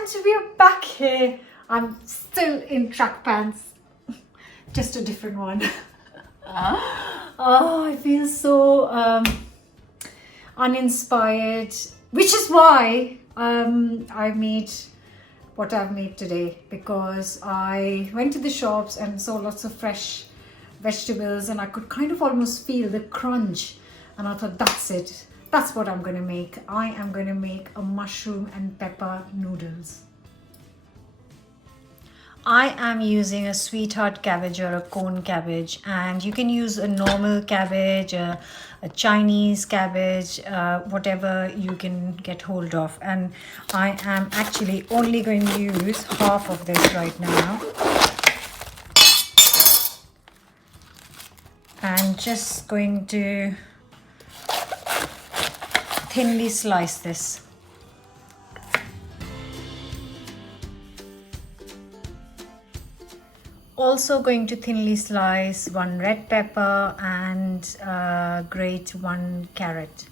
And we're back here. I'm still in track pants, just a different one. Oh, I feel so uninspired, which is why I made what I've made today, because I went to the shops and saw lots of fresh vegetables and I could kind of almost feel the crunch, and I thought, that's it. That's what I'm going to make. I am going to make a mushroom and pepper noodles. I am using a sweetheart cabbage or a cone cabbage, and you can use a normal cabbage, a Chinese cabbage, whatever you can get hold of. And I am actually only going to use half of this right now. And just going to thinly slice this. Also going to thinly slice one red pepper and grate one carrot.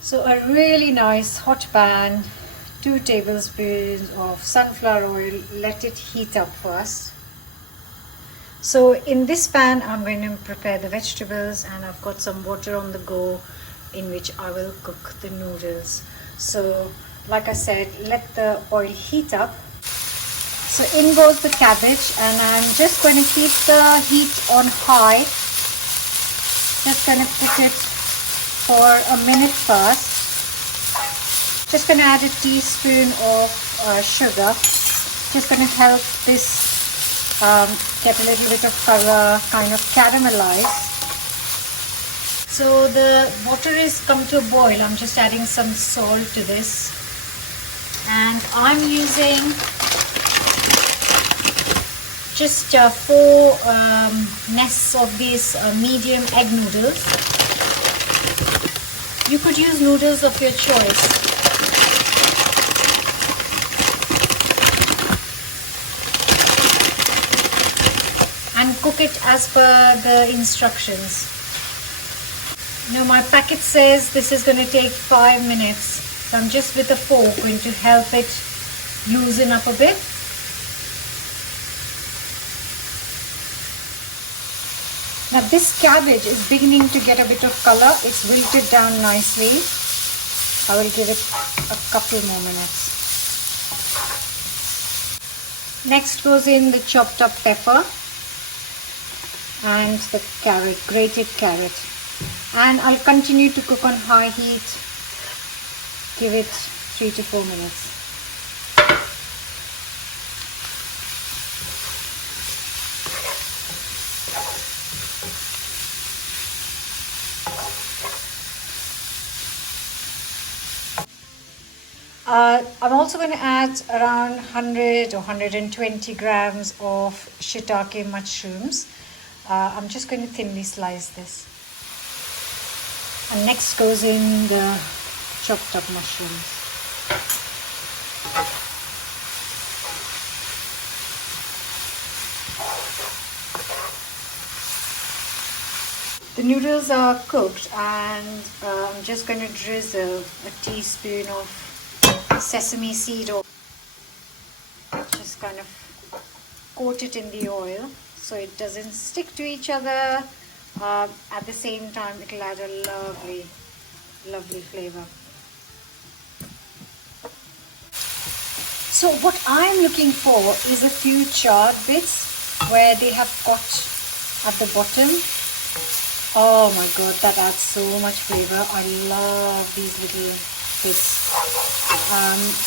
So a really nice hot pan, 2 tablespoons of sunflower oil, let it heat up first. So in this pan I'm going to prepare the vegetables, and I've got some water on the go in which I will cook the noodles. So like I said, let the oil heat up. So in goes the cabbage, and I'm just going to keep the heat on high. Just going to put it for a minute first. Just going to add a teaspoon of sugar. Just going to help this get a little bit of color, kind of caramelize. So the water is come to a boil. I'm just adding some salt to this, and I'm using just 4 nests of these medium egg noodles. You could use noodles of your choice. And cook it as per the instructions. Now my packet says this is going to take 5 minutes, so I'm just with a fork going to help it loosen up a bit. Now this cabbage is beginning to get a bit of color. It's wilted down nicely. I will give it a couple more minutes. Next goes in the chopped up pepper and the carrot, grated carrot. And I'll continue to cook on high heat. Give it 3 to 4 minutes. I'm also going to add around 100 or 120 grams of shiitake mushrooms. I'm just going to thinly slice this. And next goes in the chopped up mushrooms. The noodles are cooked, and I'm just going to drizzle a teaspoon of sesame seed oil. Just kind of coat it in the oil so it doesn't stick to each other. At the same time, it will add a lovely, lovely flavor. So what I'm looking for is a few charred bits where they have got at the bottom. Oh my god, that adds so much flavor. I love these little bits.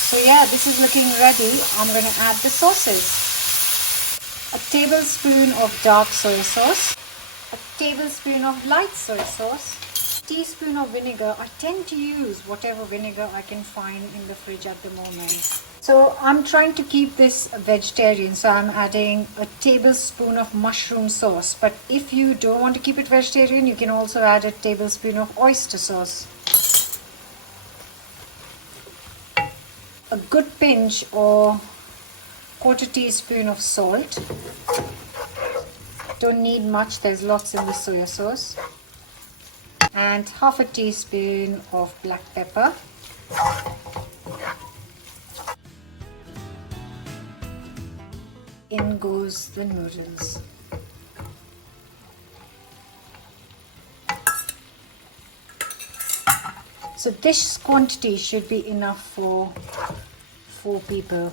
So yeah, this is looking ready. I'm going to add the sauces. A tablespoon of dark soy sauce. A tablespoon of light soy sauce, teaspoon of vinegar. I tend to use whatever vinegar I can find in the fridge at the moment. So I'm trying to keep this vegetarian, so I'm adding a tablespoon of mushroom sauce. But if you don't want to keep it vegetarian, you can also add a tablespoon of oyster sauce. A good pinch or quarter teaspoon of salt. Don't need much, there's lots in the soya sauce. and half a teaspoon of black pepper. In goes the noodles. So this quantity should be enough for 4 people.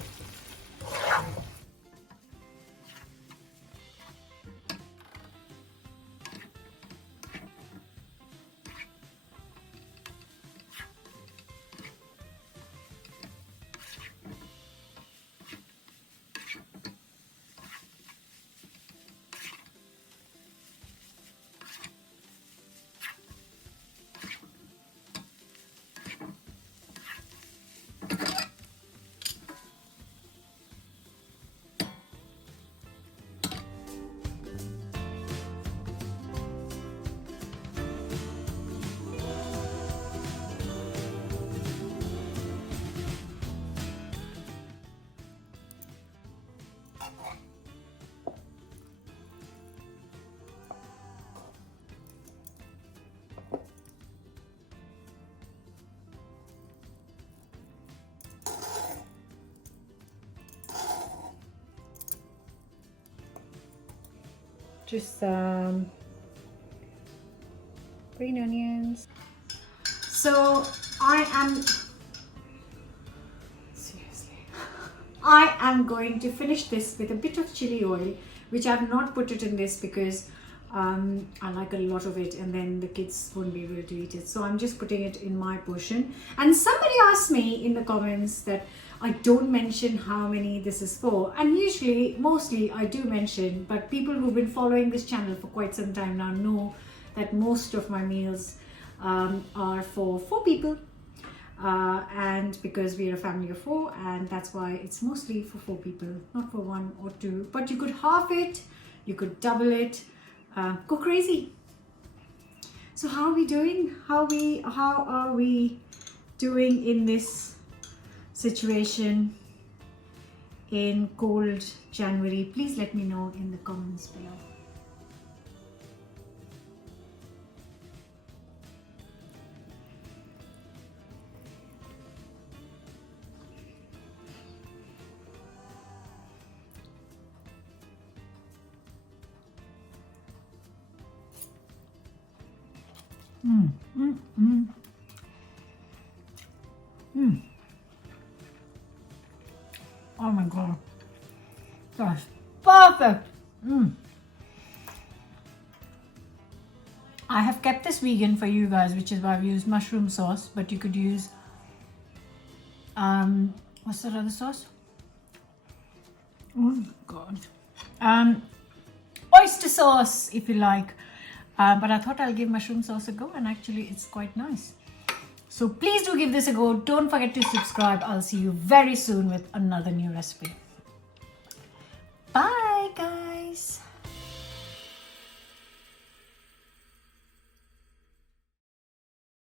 Just some green onions. So I am going to finish this with a bit of chili oil, which I've not put it in this because I like a lot of it and then the kids won't be able to eat it. So I'm just putting it in my portion. And somebody asked me in the comments that I don't mention how many this is for, and mostly I do mention, but people who've been following this channel for quite some time now know that most of my meals are for 4 people, and because we're a family of 4, and that's why it's mostly for 4 people, not for 1 or 2. But you could half it, you could double it, go crazy. So how are we doing? How are we doing in this situation in cold January? Please let me know in the comments below. Oh my god, that's perfect. I have kept this vegan for you guys, which is why I've used mushroom sauce, but you could use what's that other sauce? Oh god, oyster sauce if you like, but I thought I'll give mushroom sauce a go, and actually it's quite nice. So please do give this a go. Don't forget to subscribe. I'll see you very soon with another new recipe.